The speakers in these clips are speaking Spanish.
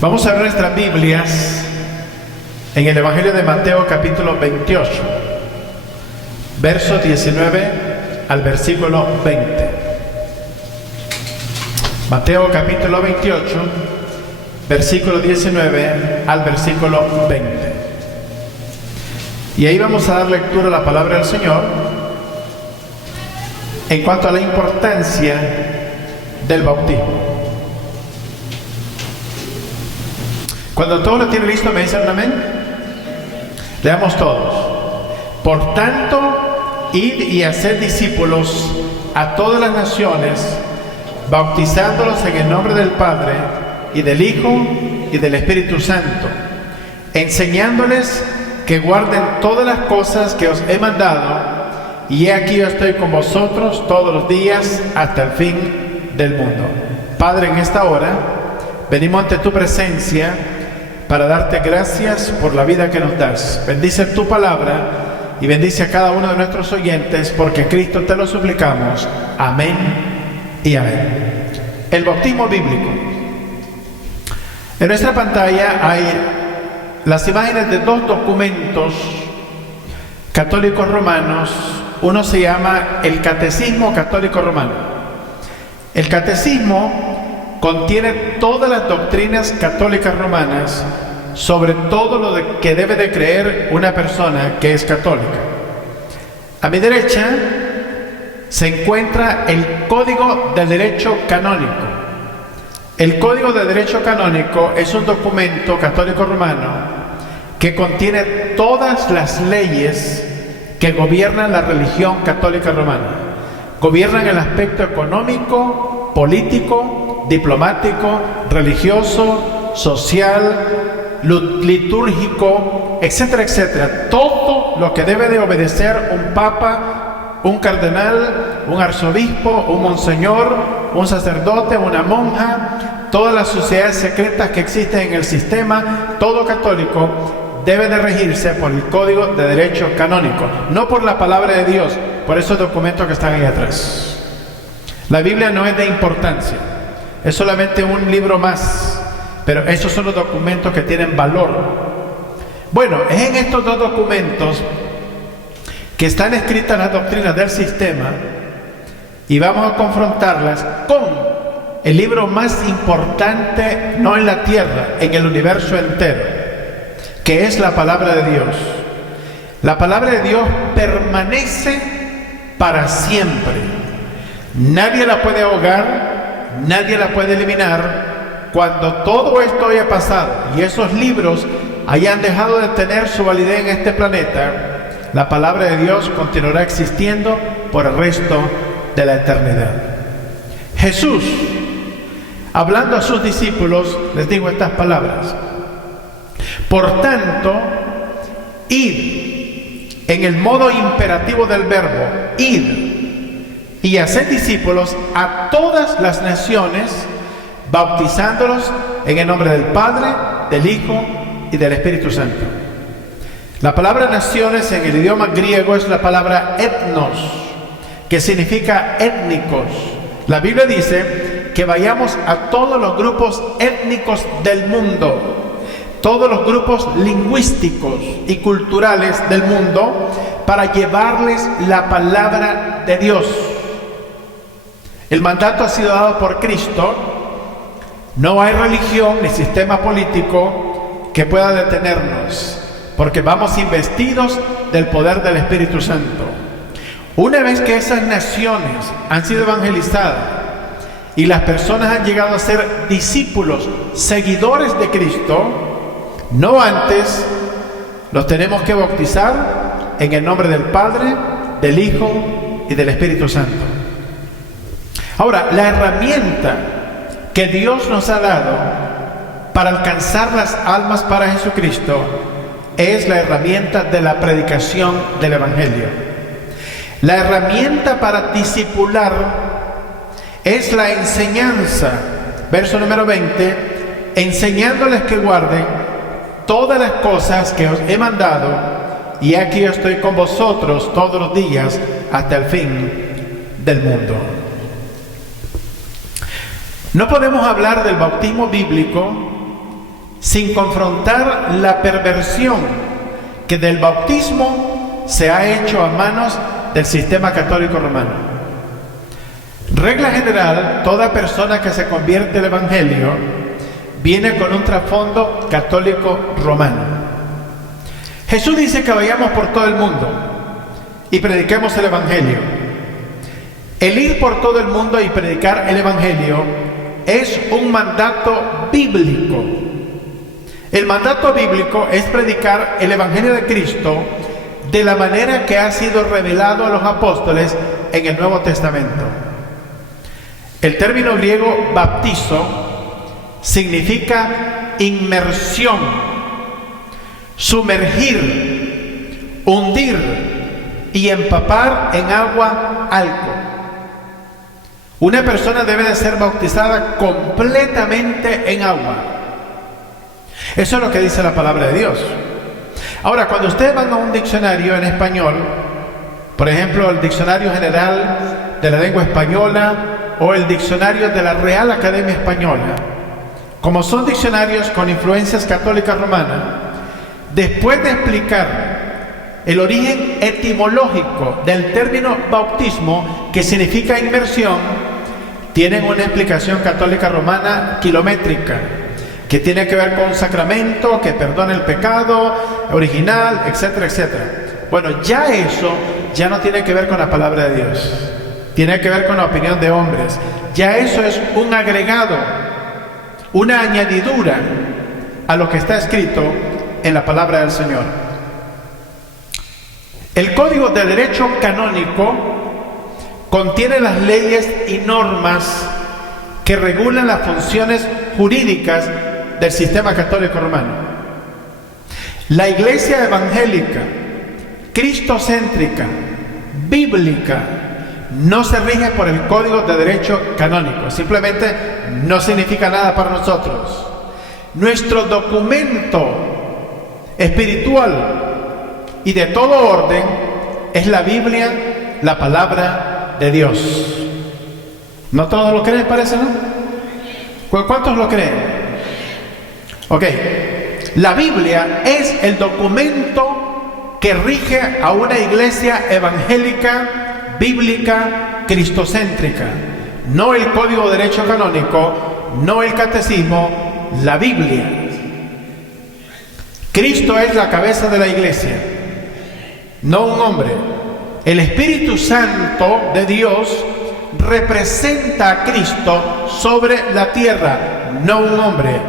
Vamos a ver nuestras Biblias en el Evangelio de Mateo capítulo 28, verso 19 al versículo 20. Mateo capítulo 28, versículo 19 al versículo 20. Y ahí vamos a dar lectura a la palabra del Señor en cuanto a la importancia del bautismo. Cuando todo lo tiene listo, ¿me dicen un amén? Leamos todos. Por tanto, id y haced discípulos a todas las naciones, bautizándolos en el nombre del Padre, y del Hijo, y del Espíritu Santo, enseñándoles que guarden todas las cosas que os he mandado, y he aquí yo estoy con vosotros todos los días hasta el fin del mundo. Padre, en esta hora venimos ante tu presencia para darte gracias por la vida que nos das. Bendice tu palabra y bendice a cada uno de nuestros oyentes, porque Cristo te lo suplicamos. Amén y amén. El bautismo bíblico. En nuestra pantalla hay las imágenes de dos documentos católicos romanos. Uno se llama el Catecismo Católico Romano. El Catecismo contiene todas las doctrinas católicas romanas sobre todo lo que debe de creer una persona que es católica. A mi derecha se encuentra el Código de Derecho Canónico. El Código de Derecho Canónico es un documento católico romano que contiene todas las leyes que gobiernan la religión católica romana. Gobiernan el aspecto económico, político, diplomático, religioso, social, litúrgico, etcétera, etcétera. Todo lo que debe de obedecer un papa, un cardenal, un arzobispo, un monseñor, un sacerdote, una monja, todas las sociedades secretas que existen en el sistema, todo católico debe de regirse por el Código de Derecho Canónico, no por la palabra de Dios, por esos documentos que están ahí atrás. La Biblia no es de importancia, es solamente un libro más, pero esos son los documentos que tienen valor. Bueno, es en estos dos documentos que están escritas las doctrinas del sistema, y vamos a confrontarlas con el libro más importante, no en la tierra, en el universo entero, que es la palabra de Dios. La palabra de Dios permanece para siempre. Nadie la puede ahogar, nadie la puede eliminar. Cuando todo esto haya pasado y esos libros hayan dejado de tener su validez en este planeta, la palabra de Dios continuará existiendo por el resto de la eternidad. Jesús, hablando a sus discípulos, les dijo estas palabras: por tanto, id, en el modo imperativo del verbo, id, y haced discípulos a todas las naciones, bautizándolos en el nombre del Padre, del Hijo y del Espíritu Santo. La palabra naciones en el idioma griego es la palabra etnos, que significa étnicos. La Biblia dice que vayamos a todos los grupos étnicos del mundo, todos los grupos lingüísticos y culturales del mundo, para llevarles la palabra de Dios. El mandato ha sido dado por Cristo. No hay religión ni sistema político que pueda detenernos, porque vamos investidos del poder del Espíritu Santo. Una vez que esas naciones han sido evangelizadas y las personas han llegado a ser discípulos, seguidores de Cristo, no antes los tenemos que bautizar en el nombre del Padre, del Hijo y del Espíritu Santo. Ahora, la herramienta que Dios nos ha dado para alcanzar las almas para Jesucristo es la herramienta de la predicación del Evangelio. La herramienta para discipular es la enseñanza. Verso número 20: enseñándoles que guarden todas las cosas que os he mandado, y aquí yo estoy con vosotros todos los días hasta el fin del mundo. No podemos hablar del bautismo bíblico sin confrontar la perversión que del bautismo se ha hecho a manos del sistema católico romano. Regla general, toda persona que se convierte al Evangelio viene con un trasfondo católico romano. Jesús dice que vayamos por todo el mundo y prediquemos el Evangelio. El ir por todo el mundo y predicar el Evangelio es un mandato bíblico. El mandato bíblico es predicar el Evangelio de Cristo de la manera que ha sido revelado a los apóstoles en el Nuevo Testamento. El término griego baptizo significa inmersión, sumergir, hundir y empapar en agua algo. Una persona debe de ser bautizada completamente en agua. Eso es lo que dice la palabra de Dios. Ahora, cuando ustedes van a un diccionario en español, por ejemplo, el Diccionario General de la Lengua Española o el Diccionario de la Real Academia Española, como son diccionarios con influencias católicas romanas, después de explicar el origen etimológico del término bautismo, que significa inmersión, tienen una explicación católica romana kilométrica, que tiene que ver con un sacramento que perdona el pecado original, etcétera, etcétera. Bueno, ya eso ya no tiene que ver con la palabra de Dios, tiene que ver con la opinión de hombres. Ya eso es un agregado, una añadidura a lo que está escrito en la palabra del Señor. El Código de Derecho Canónico contiene las leyes y normas que regulan las funciones jurídicas del sistema católico romano. La Iglesia evangélica, cristocéntrica, bíblica, no se rige por el Código de Derecho Canónico. Simplemente no significa nada para nosotros. Nuestro documento espiritual y de todo orden es la Biblia, la palabra de Dios. ¿No todos lo creen, parece, no? ¿Cuántos lo creen? Ok. La Biblia es el documento que rige a una iglesia evangélica, bíblica, cristocéntrica. No el Código de Derecho Canónico, no el Catecismo, la Biblia. Cristo es la cabeza de la iglesia, no un hombre. El Espíritu Santo de Dios representa a Cristo sobre la tierra, no un hombre.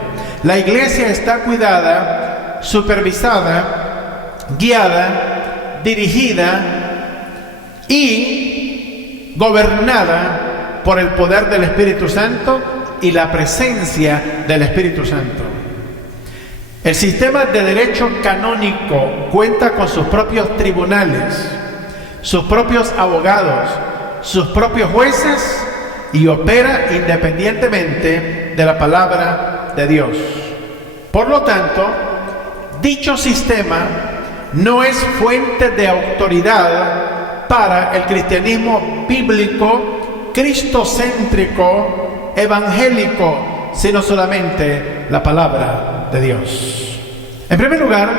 La iglesia está cuidada, supervisada, guiada, dirigida y gobernada por el poder del Espíritu Santo y la presencia del Espíritu Santo. El sistema de derecho canónico cuenta con sus propios tribunales, sus propios abogados, sus propios jueces y opera independientemente de la palabra de Dios. Por lo tanto, dicho sistema no es fuente de autoridad para el cristianismo bíblico, cristocéntrico, evangélico, sino solamente la palabra de Dios. En primer lugar,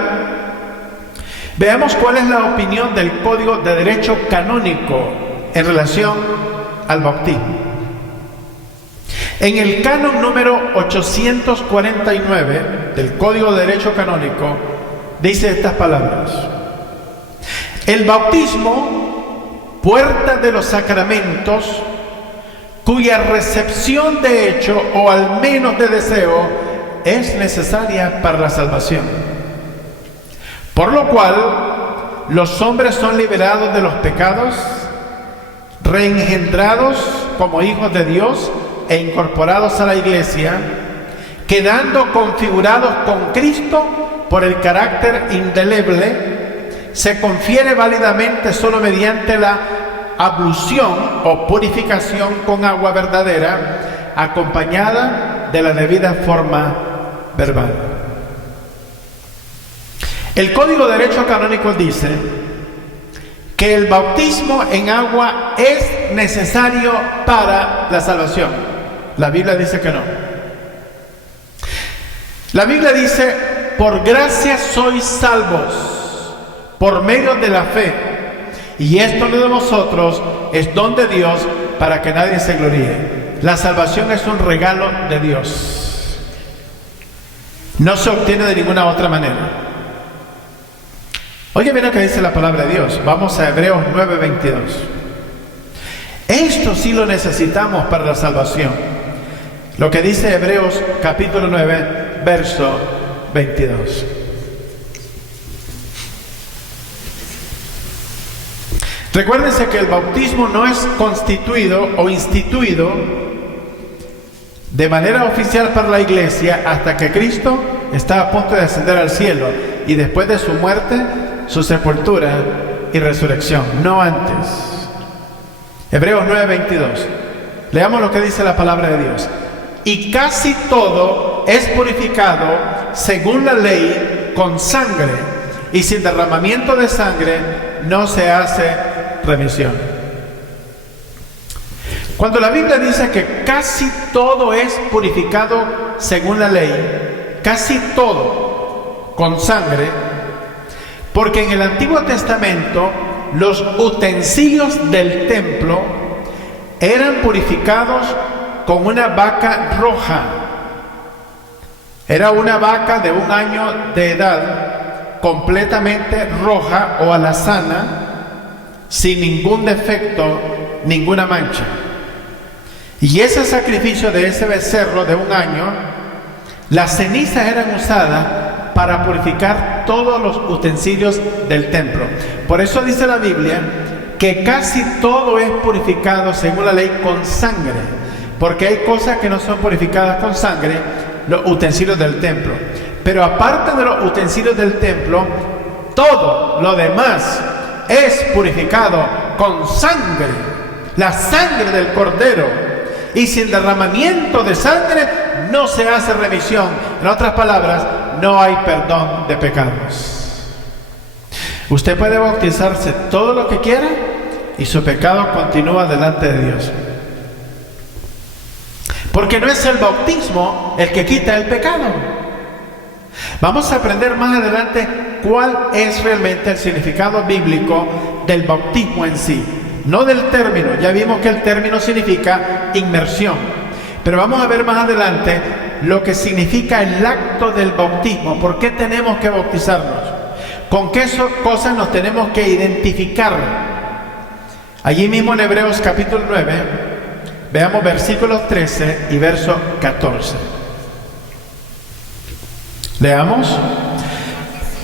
veamos cuál es la opinión del Código de Derecho Canónico en relación al bautismo. En el canon número 849 del Código de Derecho Canónico dice estas palabras: el bautismo, puerta de los sacramentos, cuya recepción de hecho o al menos de deseo es necesaria para la salvación, por lo cual los hombres son liberados de los pecados, reengendrados como hijos de Dios e incorporados a la iglesia, quedando configurados con Cristo por el carácter indeleble, se confiere válidamente solo mediante la ablución o purificación con agua verdadera, acompañada de la debida forma verbal. El Código de Derecho Canónico dice que el bautismo en agua es necesario para la salvación. La Biblia dice que no. La Biblia dice, por gracia sois salvos, por medio de la fe. Y esto no de vosotros, es don de Dios, para que nadie se gloríe. La salvación es un regalo de Dios. No se obtiene de ninguna otra manera. Oye, mira lo que dice la palabra de Dios. Vamos a Hebreos 9:22. Esto sí lo necesitamos para la salvación. Lo que dice Hebreos capítulo 9, verso 22. Recuérdense que el bautismo no es constituido o instituido de manera oficial para la iglesia hasta que Cristo está a punto de ascender al cielo y después de su muerte, su sepultura y resurrección, no antes. Hebreos 9:22. Leamos lo que dice la palabra de Dios. Y casi todo es purificado según la ley con sangre, y sin derramamiento de sangre no se hace remisión. Cuando la Biblia dice que casi todo es purificado según la ley, casi todo con sangre, porque en el Antiguo Testamento los utensilios del templo eran purificados con una vaca roja. Era una vaca de 1 año de edad, completamente roja o alazana, sin ningún defecto, ninguna mancha. Y ese sacrificio de ese becerro de 1 año, las cenizas eran usadas para purificar todos los utensilios del templo. Por eso dice la Biblia que casi todo es purificado según la ley con sangre, porque hay cosas que no son purificadas con sangre, los utensilios del templo. Pero aparte de los utensilios del templo, todo lo demás es purificado con sangre, la sangre del Cordero. Y sin derramamiento de sangre no se hace remisión. En otras palabras, no hay perdón de pecados. Usted puede bautizarse todo lo que quiera y su pecado continúa delante de Dios. Porque no es el bautismo el que quita el pecado. Vamos a aprender más adelante cuál es realmente el significado bíblico del bautismo en sí. No del término, ya vimos que el término significa inmersión. Pero vamos a ver más adelante lo que significa el acto del bautismo. ¿Por qué tenemos que bautizarnos? ¿Con qué cosas nos tenemos que identificar? Allí mismo en Hebreos capítulo 9, veamos versículos 13 y verso 14. Leamos.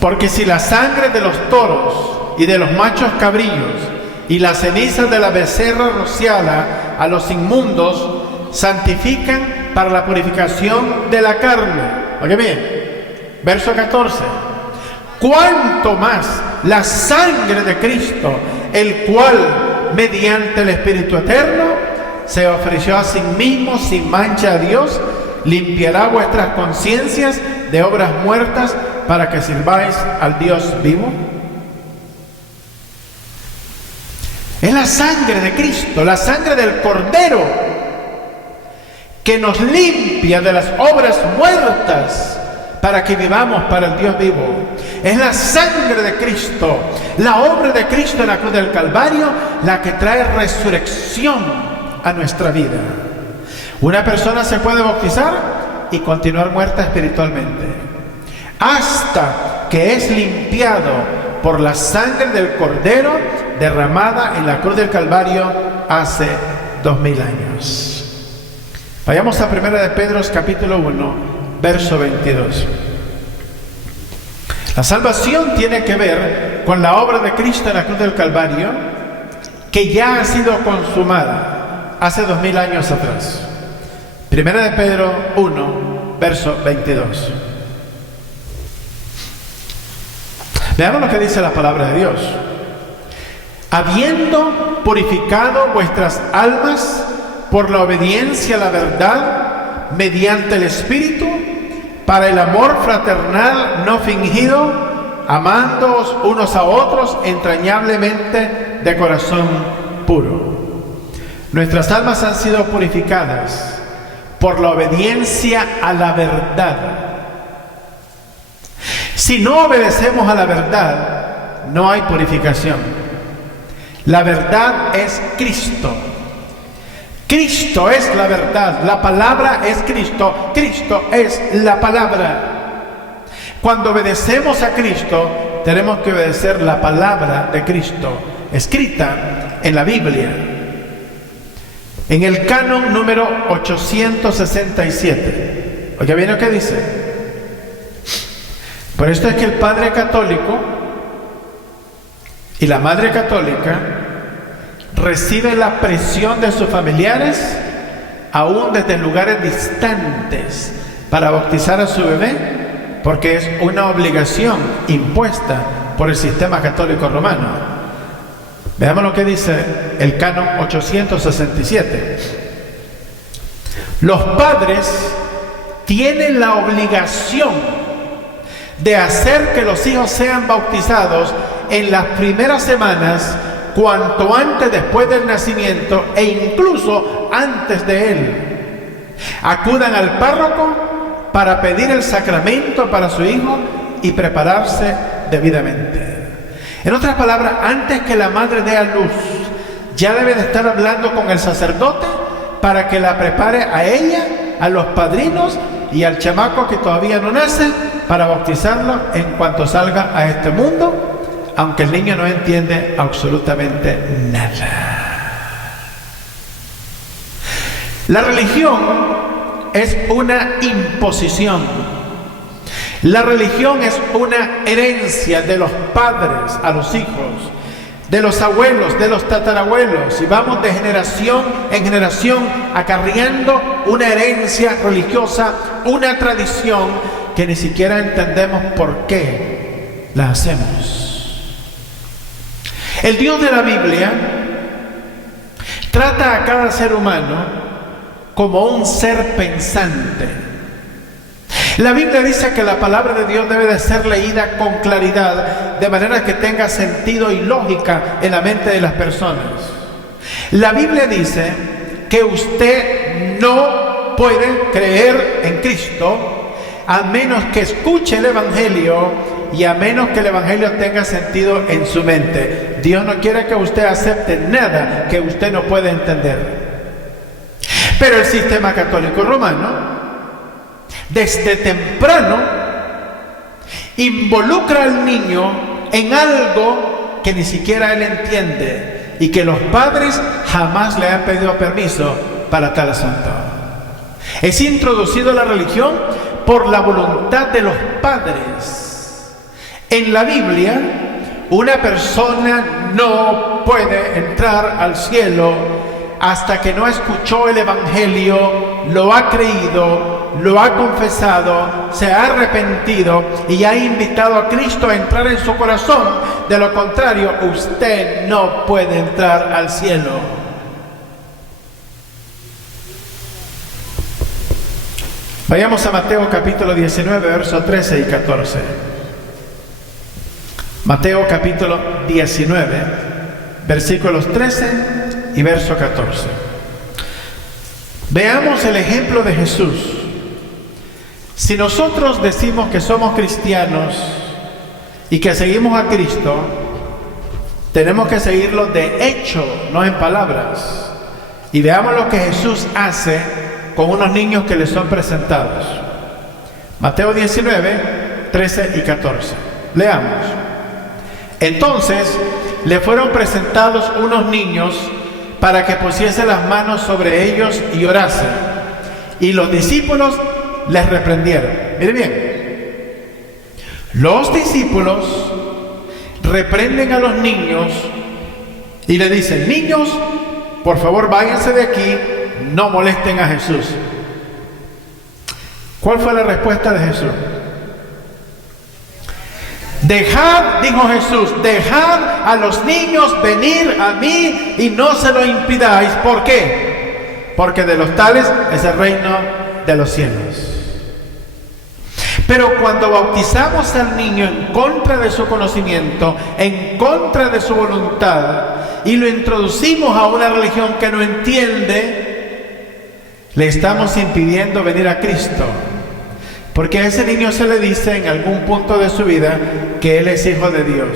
Porque si la sangre de los toros y de los machos cabrillos y las cenizas de la becerra rociada a los inmundos santifican para la purificación de la carne. Oye bien, verso 14. Cuánto más la sangre de Cristo, el cual mediante el Espíritu Eterno se ofreció a sí mismo sin mancha a Dios, limpiará vuestras conciencias de obras muertas para que sirváis al Dios vivo. Es la sangre de Cristo, la sangre del Cordero, que nos limpia de las obras muertas para que vivamos para el Dios vivo. Es la sangre de Cristo, la obra de Cristo en la cruz del Calvario, la que trae resurrección a nuestra vida. Una persona se puede bautizar y continuar muerta espiritualmente, hasta que es limpiado por la sangre del Cordero derramada en la cruz del Calvario hace 2000 años. Vayamos a 1 de Pedro capítulo 1, verso 22. La salvación tiene que ver con la obra de Cristo en la cruz del Calvario, que ya ha sido consumada hace 2000 años atrás. 1 de Pedro 1, verso 22. Veamos lo que dice la palabra de Dios. Habiendo purificado vuestras almas por la obediencia a la verdad, mediante el Espíritu, para el amor fraternal no fingido, amándoos unos a otros entrañablemente de corazón puro. Nuestras almas han sido purificadas por la obediencia a la verdad. Si no obedecemos a la verdad, no hay purificación. La verdad es Cristo. Cristo es la verdad. La palabra es Cristo. Cristo es la palabra. Cuando obedecemos a Cristo, tenemos que obedecer la palabra de Cristo, escrita en la Biblia. En el canon número 867. Oiga bien lo que dice. Por esto es que el padre católico y la madre católica reciben la presión de sus familiares, aún desde lugares distantes, para bautizar a su bebé, porque es una obligación impuesta por el sistema católico romano. Veamos lo que dice el canon 867. Los padres tienen la obligación de hacer que los hijos sean bautizados en las primeras semanas, cuanto antes después del nacimiento e incluso antes de él. Acudan al párroco para pedir el sacramento para su hijo y prepararse debidamente. En otras palabras, antes que la madre dé a luz, ya debe de estar hablando con el sacerdote para que la prepare a ella, a los padrinos y al chamaco que todavía no nace, para bautizarlo en cuanto salga a este mundo, aunque el niño no entiende absolutamente nada. La religión es una imposición. La religión es una herencia de los padres a los hijos, de los abuelos, de los tatarabuelos, y vamos de generación en generación acarreando una herencia religiosa, una tradición que ni siquiera entendemos por qué la hacemos. El Dios de la Biblia trata a cada ser humano como un ser pensante. La Biblia dice que la palabra de Dios debe de ser leída con claridad, de manera que tenga sentido y lógica en la mente de las personas. La Biblia dice que usted no puede creer en Cristo a menos que escuche el Evangelio y a menos que el Evangelio tenga sentido en su mente. Dios no quiere que usted acepte nada que usted no puede entender. Pero el sistema católico romano, desde temprano, involucra al niño en algo que ni siquiera él entiende y que los padres jamás le han pedido permiso para tal asunto. Es introducido a la religión por la voluntad de los padres. En la Biblia, una persona no puede entrar al cielo hasta que no escuchó el Evangelio, lo ha creído, lo ha confesado, se ha arrepentido y ha invitado a Cristo a entrar en su corazón. De lo contrario, usted no puede entrar al cielo. Vayamos a Mateo capítulo 19, versos 13 y 14. Mateo capítulo 19, versículos 13 y verso 14. Veamos el ejemplo de Jesús. Si nosotros decimos que somos cristianos y que seguimos a Cristo, tenemos que seguirlo de hecho, no en palabras. Y veamos lo que Jesús hace con unos niños que le son presentados. Mateo 19, 13 y 14. Leamos. Entonces le fueron presentados unos niños para que pusiese las manos sobre ellos y orase. Y los discípulos les reprendieron. Mire bien. Los discípulos reprenden a los niños y le dicen: niños, por favor váyanse de aquí, no molesten a Jesús. ¿Cuál fue la respuesta de Jesús? Dejad, dijo Jesús, dejad a los niños venir a mí y no se lo impidáis. ¿Por qué? Porque de los tales es el reino de los cielos. Pero cuando bautizamos al niño en contra de su conocimiento, en contra de su voluntad, y lo introducimos a una religión que no entiende, le estamos impidiendo venir a Cristo. Porque a ese niño se le dice en algún punto de su vida que él es hijo de Dios.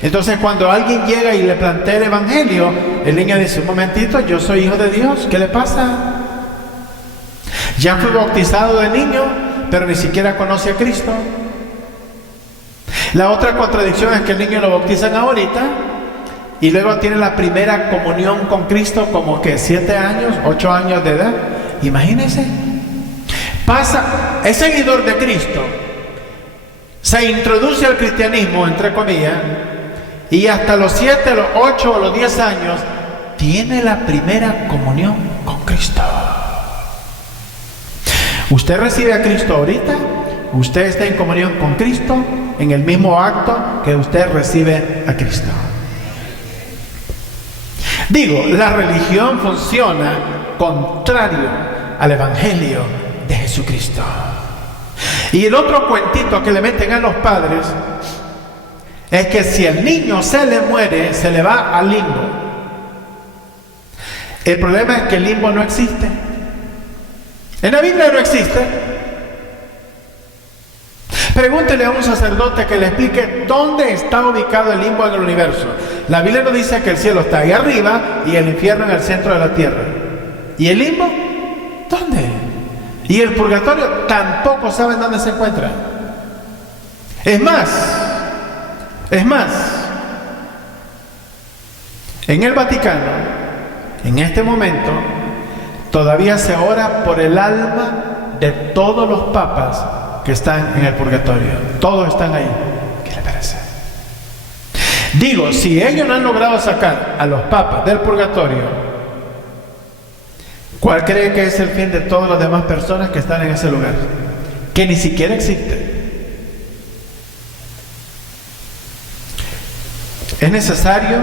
Entonces cuando alguien llega y le plantea el evangelio, el niño dice: un momentito, yo soy hijo de Dios, ¿qué le pasa? Ya fui bautizado de niño, pero ni siquiera conoce a Cristo. La otra contradicción es que el niño lo bautizan ahorita y luego tiene la primera comunión con Cristo como que 7 años, 8 años de edad. Imagínense. Es seguidor de Cristo, se introduce al cristianismo, entre comillas, y hasta los 7, los 8 o los 10 años tiene la primera comunión con Cristo. Usted recibe a Cristo ahorita, usted está en comunión con Cristo en el mismo acto que usted recibe a Cristo. Digo, la religión funciona contrario al evangelio de Jesucristo. Y el otro cuentito que le meten a los padres es que si el niño se le muere, se le va al limbo. El problema es que el limbo no existe. En la Biblia no existe. Pregúntele a un sacerdote que le explique dónde está ubicado el limbo en el universo. La Biblia nos dice que el cielo está ahí arriba y el infierno en el centro de la tierra. ¿Y el limbo? ¿Dónde? Y el purgatorio tampoco saben dónde se encuentra. Es más, en el Vaticano, en este momento, todavía se ora por el alma de todos los papas que están en el purgatorio. Todos están ahí. ¿Qué le parece? Digo, si ellos no han logrado sacar a los papas del purgatorio, ¿cuál cree que es el fin de todas las demás personas que están en ese lugar? Que ni siquiera existe. Es necesario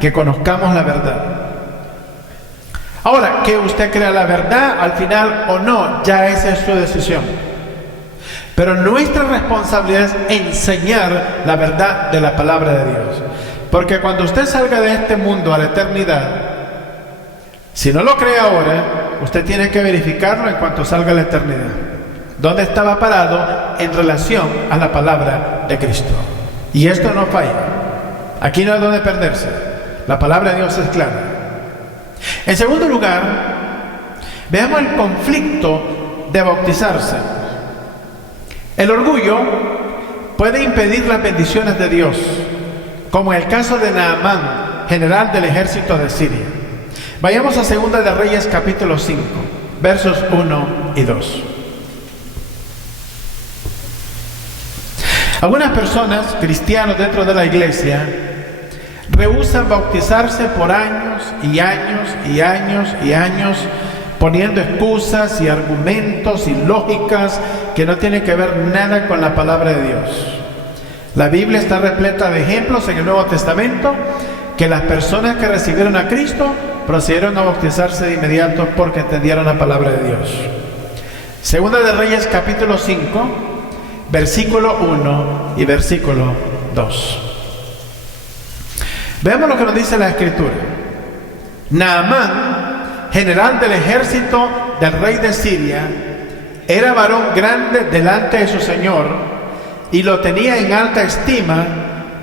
que conozcamos la verdad. Ahora, que usted crea la verdad al final o no, ya esa es su decisión. Pero nuestra responsabilidad es enseñar la verdad de la palabra de Dios. Porque cuando usted salga de este mundo a la eternidad, si no lo cree ahora, usted tiene que verificarlo en cuanto salga a la eternidad. ¿Dónde estaba parado en relación a la palabra de Cristo? Y esto no falla. Aquí no hay donde perderse. La palabra de Dios es clara. En segundo lugar, veamos el conflicto de bautizarse. El orgullo puede impedir las bendiciones de Dios, como en el caso de Naamán, general del ejército de Siria. Vayamos a 2 de Reyes capítulo 5, versos 1 y 2. Algunas personas, cristianos dentro de la iglesia, rehúsan bautizarse por años y años y años y años, poniendo excusas y argumentos y lógicas que no tienen que ver nada con la palabra de Dios. La Biblia está repleta de ejemplos en el Nuevo Testamento que las personas que recibieron a Cristo procedieron a bautizarse de inmediato porque entendieron la palabra de Dios. 2 de Reyes capítulo 5, versículo 1 y versículo 2. Veamos lo que nos dice la Escritura. Naamán, general del ejército del rey de Siria, era varón grande delante de su señor y lo tenía en alta estima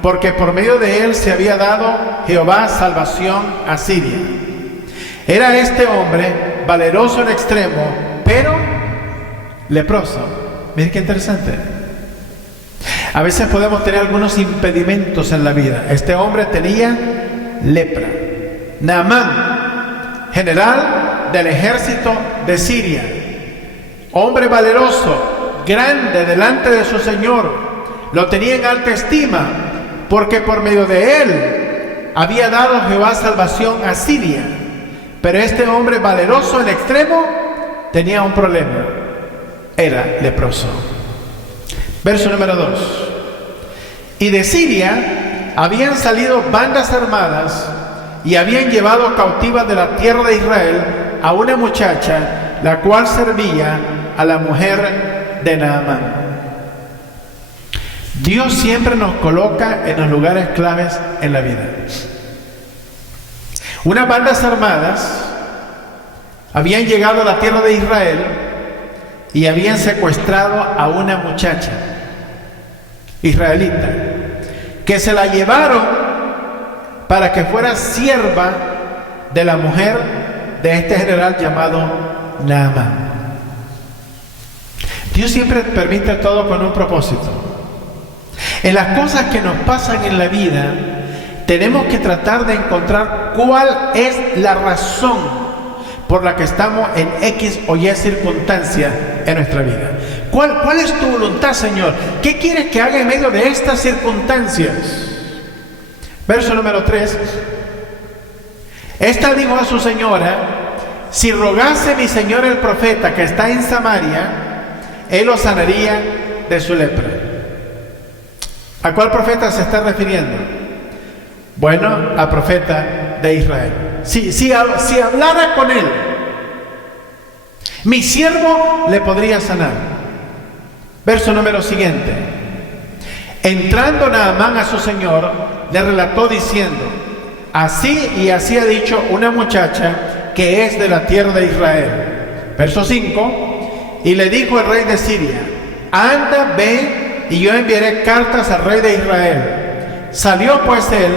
porque por medio de él se había dado Jehová salvación a Siria. Era este hombre valeroso en extremo, pero leproso. Miren qué interesante. A veces podemos tener algunos impedimentos en la vida. Este hombre tenía lepra. Naamán, general del ejército de Siria, hombre valeroso, grande delante de su señor, lo tenía en alta estima, porque por medio de él había dado Jehová salvación a Siria. Pero este hombre valeroso en extremo tenía un problema: era leproso. Verso número 2. Y de Siria habían salido bandas armadas y habían llevado cautiva de la tierra de Israel a una muchacha, la cual servía a la mujer de Naamán. Dios siempre nos coloca en los lugares claves en la vida. Unas bandas armadas habían llegado a la tierra de Israel y habían secuestrado a una muchacha israelita, que se la llevaron para que fuera sierva de la mujer de este general llamado Naamán. Dios siempre permite todo con un propósito. En las cosas que nos pasan en la vida, tenemos que tratar de encontrar cuál es la razón por la que estamos en X o Y circunstancia en nuestra vida. ¿Cuál es tu voluntad, Señor? ¿Qué quieres que haga en medio de estas circunstancias? Verso número 3. Esta dijo a su señora: si rogase mi señor el profeta que está en Samaria, él lo sanaría de su lepra. ¿A cuál profeta se está refiriendo? Bueno, al profeta de Israel. Si hablara con él, mi siervo le podría sanar. Verso número siguiente. Entrando Naamán a su señor, le relató diciendo: así y así ha dicho una muchacha que es de la tierra de Israel. Verso 5. Y le dijo el rey de Siria: anda, ve, y yo enviaré cartas al rey de Israel. Salió pues él,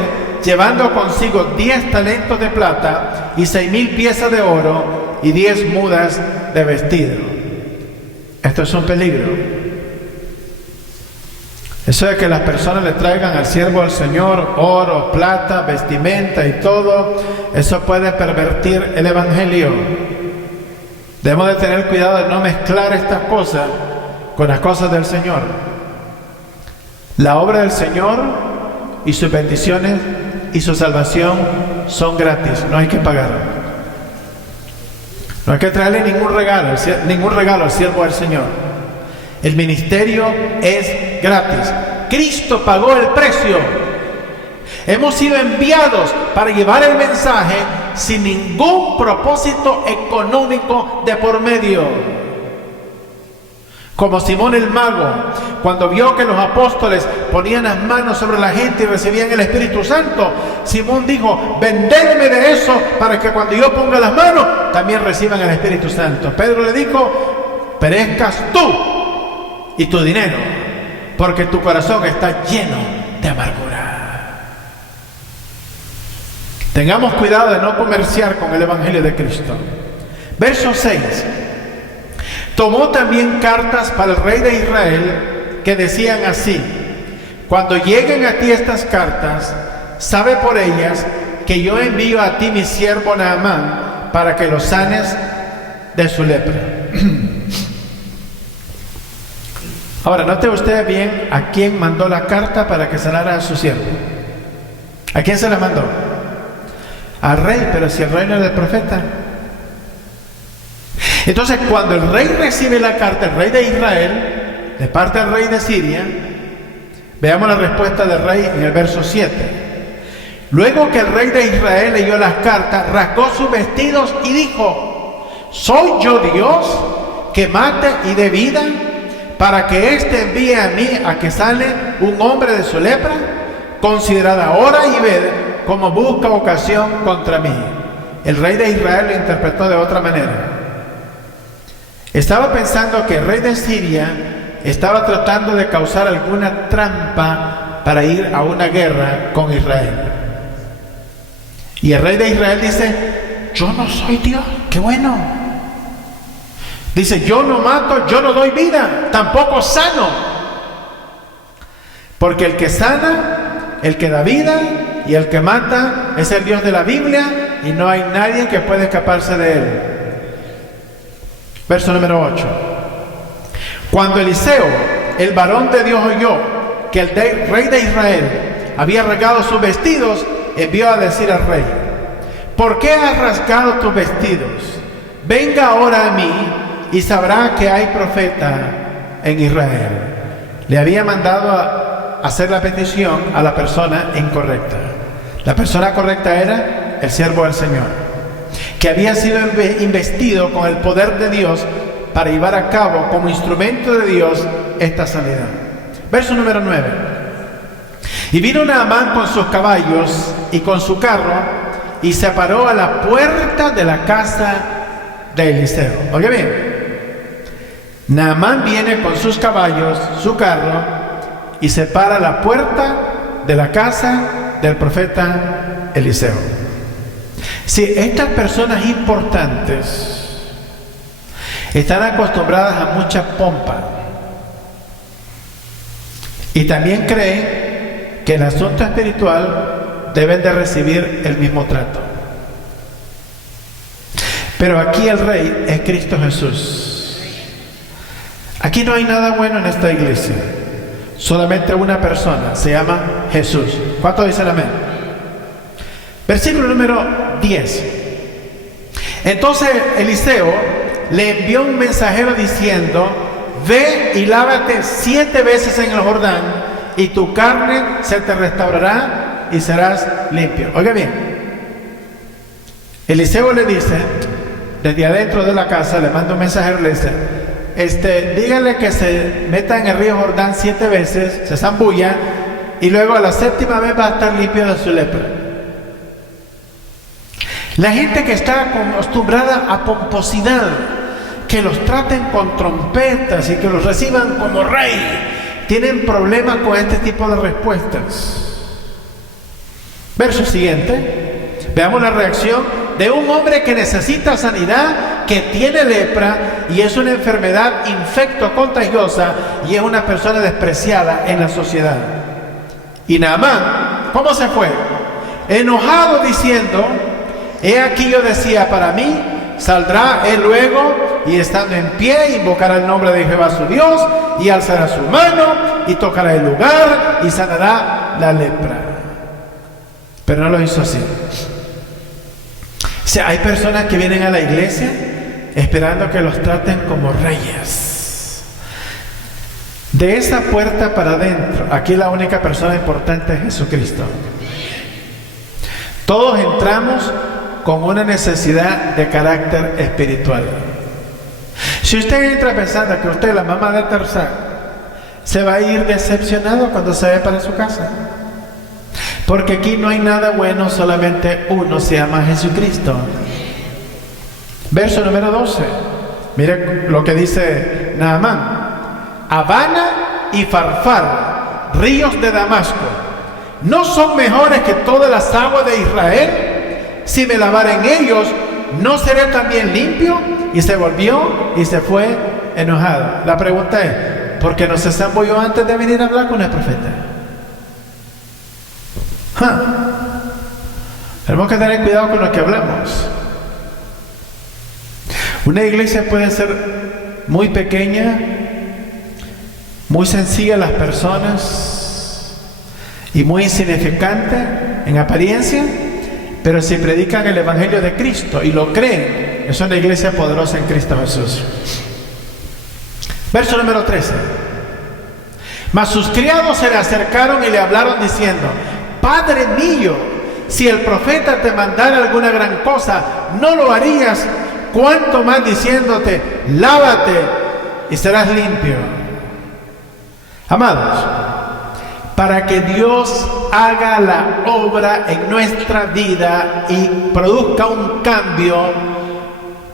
llevando consigo 10 talentos de plata y 6,000 piezas de oro y 10 mudas de vestido. Esto es un peligro. Eso de que las personas le traigan al siervo del Señor oro, plata, vestimenta y todo, eso puede pervertir el evangelio. Debemos de tener cuidado de no mezclar estas cosas con las cosas del Señor. La obra del Señor y sus bendiciones y su salvación son gratis, no hay que pagar. No hay que traerle ningún regalo al siervo del Señor. El ministerio es gratis. Cristo pagó el precio. Hemos sido enviados para llevar el mensaje sin ningún propósito económico de por medio. Como Simón el mago, cuando vio que los apóstoles ponían las manos sobre la gente y recibían el Espíritu Santo, Simón dijo: vendedme de eso para que cuando yo ponga las manos también reciban el Espíritu Santo. Pedro le dijo: perezcas tú y tu dinero, porque tu corazón está lleno de amargura. Tengamos cuidado de no comerciar con el Evangelio de Cristo. Verso 6. Tomó también cartas para el rey de Israel que decían así: cuando lleguen a ti estas cartas, sabe por ellas que yo envío a ti mi siervo Naamán para que lo sanes de su lepra. Ahora, note usted bien a quién mandó la carta para que sanara a su siervo. ¿A quién se la mandó? Al rey, pero si el rey no era el profeta. Entonces, cuando el rey recibe la carta, el rey de Israel, de parte del rey de Siria, veamos la respuesta del rey en el verso 7. Luego que el rey de Israel leyó las cartas, rasgó sus vestidos y dijo: ¿soy yo Dios que mate y dé vida, para que éste envíe a mí a que sane un hombre de su lepra? Considerad ahora y ved cómo busca ocasión contra mí. El rey de Israel lo interpretó de otra manera. Estaba pensando que el rey de Siria estaba tratando de causar alguna trampa para ir a una guerra con Israel. Y el rey de Israel dice: yo no soy Dios. ¡Qué bueno! Dice: yo no mato, yo no doy vida, tampoco sano. Porque el que sana, el que da vida y el que mata es el Dios de la Biblia, y no hay nadie que pueda escaparse de él. Verso número 8. Cuando Eliseo, el varón de Dios, oyó que el rey de Israel había rasgado sus vestidos, envió a decir al rey: ¿por qué has rasgado tus vestidos? Venga ahora a mí y sabrá que hay profeta en Israel. Le había mandado a hacer la petición a la persona incorrecta. La persona correcta era el siervo del Señor, que había sido investido con el poder de Dios para llevar a cabo como instrumento de Dios esta sanidad. Verso número 9. Y vino Naamán con sus caballos y con su carro y se paró a la puerta de la casa de Eliseo. Oye bien, Naamán viene con sus caballos, su carro, y se para a la puerta de la casa del profeta Eliseo. Si estas personas importantes están acostumbradas a mucha pompa y también creen que el asunto espiritual deben de recibir el mismo trato. Pero aquí el rey es Cristo Jesús. Aquí no hay nada bueno en esta iglesia. Solamente una persona, se llama Jesús. ¿Cuántos dicen amén? Versículo número 10. Entonces Eliseo le envió un mensajero diciendo: ve y lávate 7 veces en el Jordán, y tu carne se te restaurará y serás limpio. Oiga bien, Eliseo le dice, desde adentro de la casa, le manda un mensajero, le dice: dígale que se meta en el río Jordán 7 veces, se zambulla, y luego a la 7ª vez va a estar limpio de su lepra. La gente que está acostumbrada a pomposidad, que los traten con trompetas y que los reciban como rey, tienen problemas con este tipo de respuestas. Verso siguiente, veamos la reacción de un hombre que necesita sanidad, que tiene lepra y es una enfermedad infecto-contagiosa y es una persona despreciada en la sociedad. Y Naamán, ¿cómo se fue? Enojado, diciendo: he aquí yo decía para mí, saldrá él luego, y estando en pie invocará el nombre de Jehová su Dios, y alzará su mano y tocará el lugar y sanará la lepra. Pero no lo hizo así. O sea, hay personas que vienen a la iglesia esperando que los traten como reyes. De esa puerta para adentro, aquí la única persona importante es Jesucristo. Todos entramos con una necesidad de carácter espiritual. Si usted entra pensando que usted es la mamá de Tarzán, se va a ir decepcionado cuando se ve para su casa. Porque aquí no hay nada bueno, solamente uno, se llama Jesucristo. Verso número 12. Mire lo que dice Naamán: Habana y Farfar, ríos de Damasco, ¿no son mejores que todas las aguas de Israel? Si me lavara en ellos, ¿no seré también limpio? Y se volvió y se fue enojado. La pregunta es: ¿por qué no se zambulló antes de venir a hablar con el profeta? Tenemos que tener cuidado con lo que hablamos. Una iglesia puede ser muy pequeña, muy sencilla las personas y muy insignificante en apariencia, pero si predican el evangelio de Cristo y lo creen, es una iglesia poderosa en Cristo Jesús. Verso número 13. Mas sus criados se le acercaron y le hablaron diciendo: Padre mío, si el profeta te mandara alguna gran cosa, ¿no lo harías? Cuanto más diciéndote: lávate y serás limpio. Amados, para que Dios haga la obra en nuestra vida y produzca un cambio,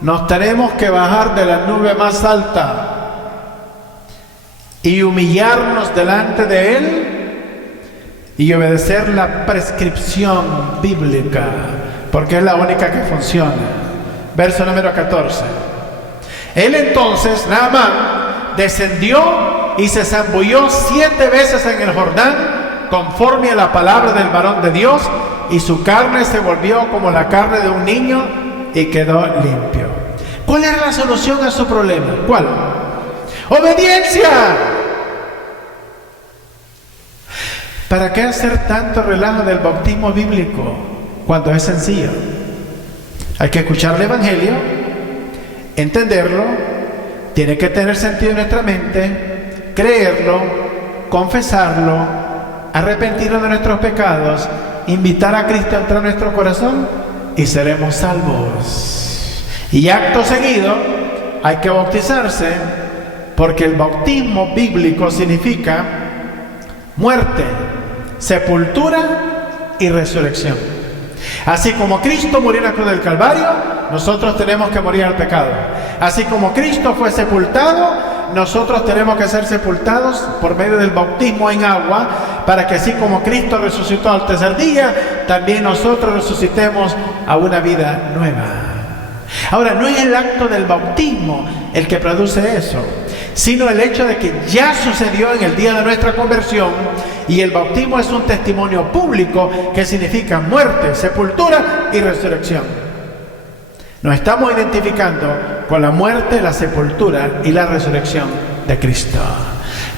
nos tenemos que bajar de la nube más alta y humillarnos delante de Él y obedecer la prescripción bíblica, porque es la única que funciona. Verso número 14. Él entonces, Naamán, descendió y se zambulló 7 veces en el Jordán, conforme a la palabra del varón de Dios, y su carne se volvió como la carne de un niño y quedó limpio. ¿Cuál era la solución a su problema? ¿Cuál? ¡Obediencia! ¿Para qué hacer tanto relajo del bautismo bíblico cuando es sencillo? Hay que escuchar el evangelio, entenderlo, tiene que tener sentido en nuestra mente, creerlo, confesarlo, arrepentirnos de nuestros pecados, invitar a Cristo a entrar en nuestro corazón y seremos salvos. Y acto seguido hay que bautizarse, porque el bautismo bíblico significa muerte, sepultura y resurrección. Así como Cristo murió en la cruz del Calvario, nosotros tenemos que morir al pecado. Así como Cristo fue sepultado, nosotros tenemos que ser sepultados por medio del bautismo en agua, para que así como Cristo resucitó al tercer día, también nosotros resucitemos a una vida nueva. Ahora, no es el acto del bautismo el que produce eso, sino el hecho de que ya sucedió en el día de nuestra conversión, y el bautismo es un testimonio público que significa muerte, sepultura y resurrección. Nos estamos identificando con la muerte, la sepultura y la resurrección de Cristo.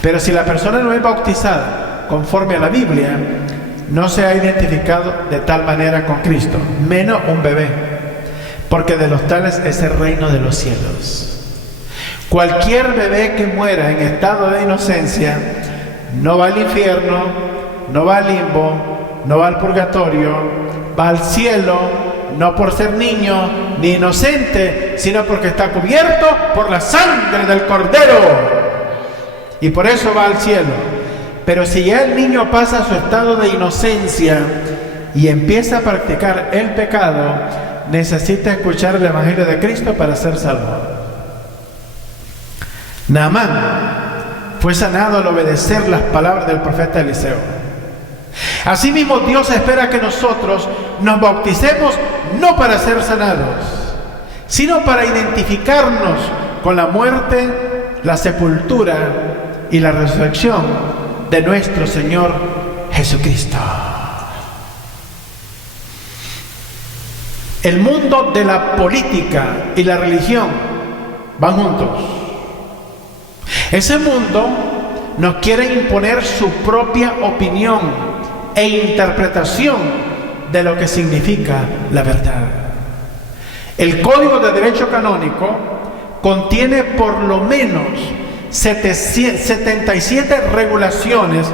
Pero si la persona no es bautizada conforme a la Biblia, no se ha identificado de tal manera con Cristo, menos un bebé, porque de los tales es el reino de los cielos. Cualquier bebé que muera en estado de inocencia no va al infierno, no va al limbo, no va al purgatorio, va al cielo, no por ser niño ni inocente, sino porque está cubierto por la sangre del Cordero, y por eso va al cielo. Pero si ya el niño pasa su estado de inocencia y empieza a practicar el pecado, necesita escuchar el Evangelio de Cristo para ser salvo. Naamán fue sanado al obedecer las palabras del profeta Eliseo. Asimismo, Dios espera que nosotros nos bauticemos no para ser sanados, sino para identificarnos con la muerte, la sepultura y la resurrección de nuestro Señor Jesucristo. El mundo de la política y la religión van juntos. Ese mundo nos quiere imponer su propia opinión e interpretación de lo que significa la verdad. El Código de Derecho Canónico contiene por lo menos 77 regulaciones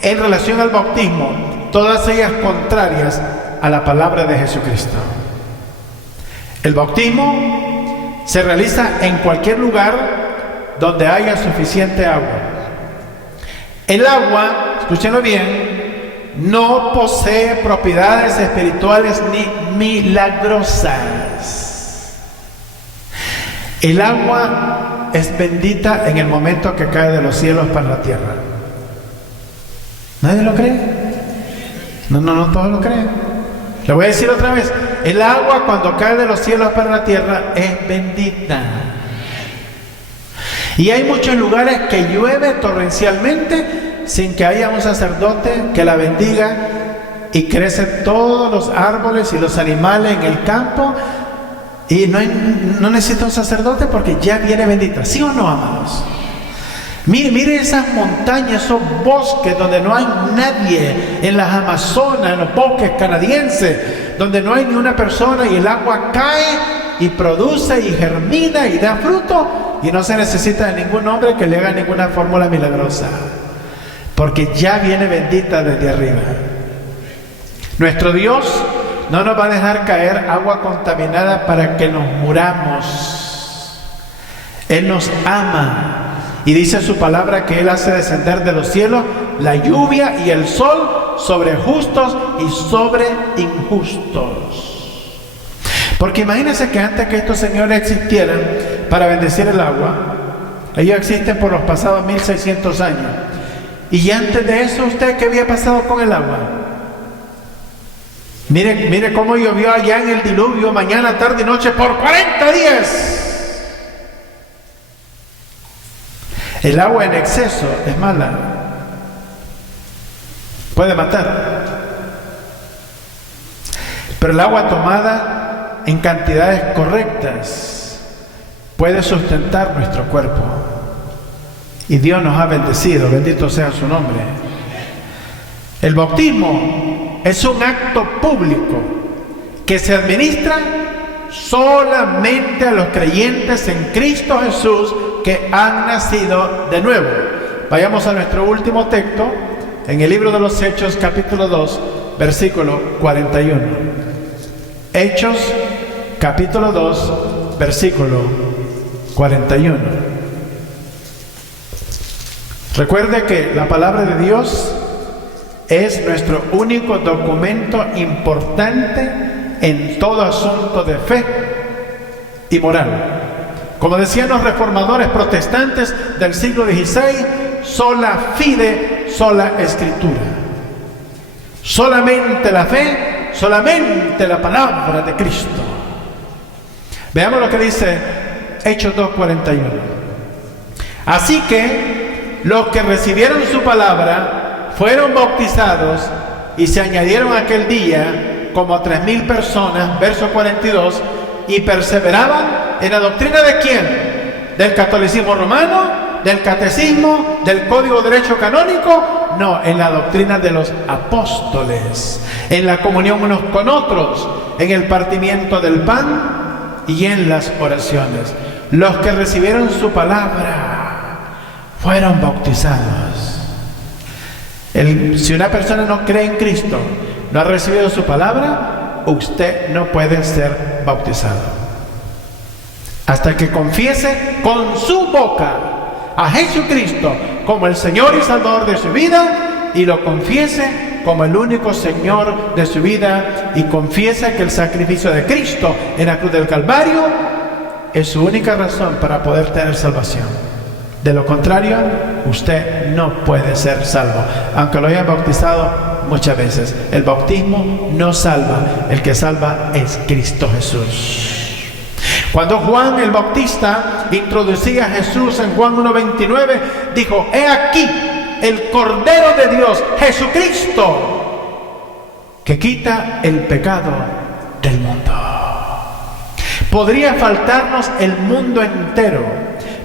en relación al bautismo, todas ellas contrarias a la palabra de Jesucristo. El bautismo se realiza en cualquier lugar donde haya suficiente agua. El agua, escúchenlo bien, no posee propiedades espirituales ni milagrosas. El agua es bendita en el momento que cae de los cielos para la tierra. ¿Nadie lo cree? No todos lo creen. Le voy a decir otra vez, el agua cuando cae de los cielos para la tierra es bendita. Y hay muchos lugares que llueve torrencialmente sin que haya un sacerdote que la bendiga, y crecen todos los árboles y los animales en el campo, y no necesita un sacerdote porque ya viene bendita. ¿Sí o no, amados? Mire esas montañas, esos bosques donde no hay nadie, en las Amazonas, en los bosques canadienses, donde no hay ni una persona, y el agua cae y produce y germina y da fruto, y no se necesita de ningún hombre que le haga ninguna fórmula milagrosa, porque ya viene bendita desde arriba. Nuestro Dios no nos va a dejar caer agua contaminada para que nos muramos. Él nos ama. Y dice su palabra que Él hace descender de los cielos la lluvia y el sol sobre justos y sobre injustos. Porque imagínense que antes que estos señores existieran para bendecir el agua, ellos existen por los pasados 1600 años. Y antes de eso, ¿usted qué había pasado con el agua? Mire cómo llovió allá en el diluvio, mañana, tarde y noche, por 40 días. El agua en exceso es mala, puede matar. Pero el agua tomada en cantidades correctas puede sustentar nuestro cuerpo. Y Dios nos ha bendecido, bendito sea su nombre. El bautismo es un acto público que se administra solamente a los creyentes en Cristo Jesús que han nacido de nuevo. Vayamos a nuestro último texto en el libro de los Hechos, capítulo 2, versículo 41. Hechos, capítulo 2, versículo 41. Recuerde que la palabra de Dios es nuestro único documento importante en todo asunto de fe y moral. Como decían los reformadores protestantes del siglo XVI, sola fide, sola escritura. Solamente la fe, solamente la palabra de Cristo. Veamos lo que dice Hechos 2:41. Así que los que recibieron su palabra fueron bautizados y se añadieron aquel día como 3,000 personas, verso 42, y perseveraban en la doctrina ¿de quién? ¿Del catolicismo romano? ¿Del catecismo? ¿Del código de derecho canónico? No, en la doctrina de los apóstoles, en la comunión unos con otros, en el partimiento del pan y en las oraciones. Los que recibieron su palabra fueron bautizados. Si una persona no cree en Cristo, no ha recibido su palabra, usted no puede ser bautizado hasta que confiese con su boca a Jesucristo como el Señor y Salvador de su vida, y lo confiese como el único Señor de su vida, y confiese que el sacrificio de Cristo en la cruz del Calvario es su única razón para poder tener salvación. De lo contrario, usted no puede ser salvo, aunque lo hayan bautizado muchas veces. El bautismo no salva, el que salva es Cristo Jesús. Cuando Juan el Bautista introducía a Jesús en Juan 1:29, dijo: he aquí el Cordero de Dios, Jesucristo, que quita el pecado del mundo. Podría faltarnos el mundo entero,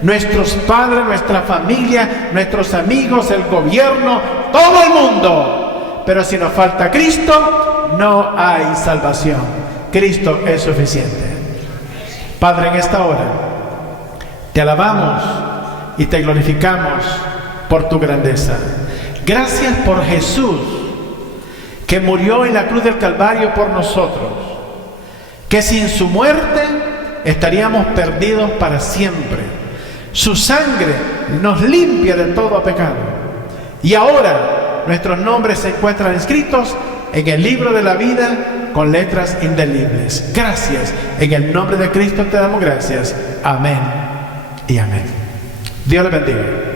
nuestros padres, nuestra familia, nuestros amigos, el gobierno, todo el mundo, pero si nos falta Cristo, no hay salvación. Cristo es suficiente. Padre, en esta hora te alabamos y te glorificamos por tu grandeza. Gracias por Jesús, que murió en la cruz del Calvario por nosotros, que sin su muerte estaríamos perdidos para siempre. Su sangre nos limpia de todo pecado, y ahora nuestros nombres se encuentran escritos en el libro de la vida con letras indelebles. Gracias. En el nombre de Cristo te damos gracias. Amén y amén. Dios le bendiga.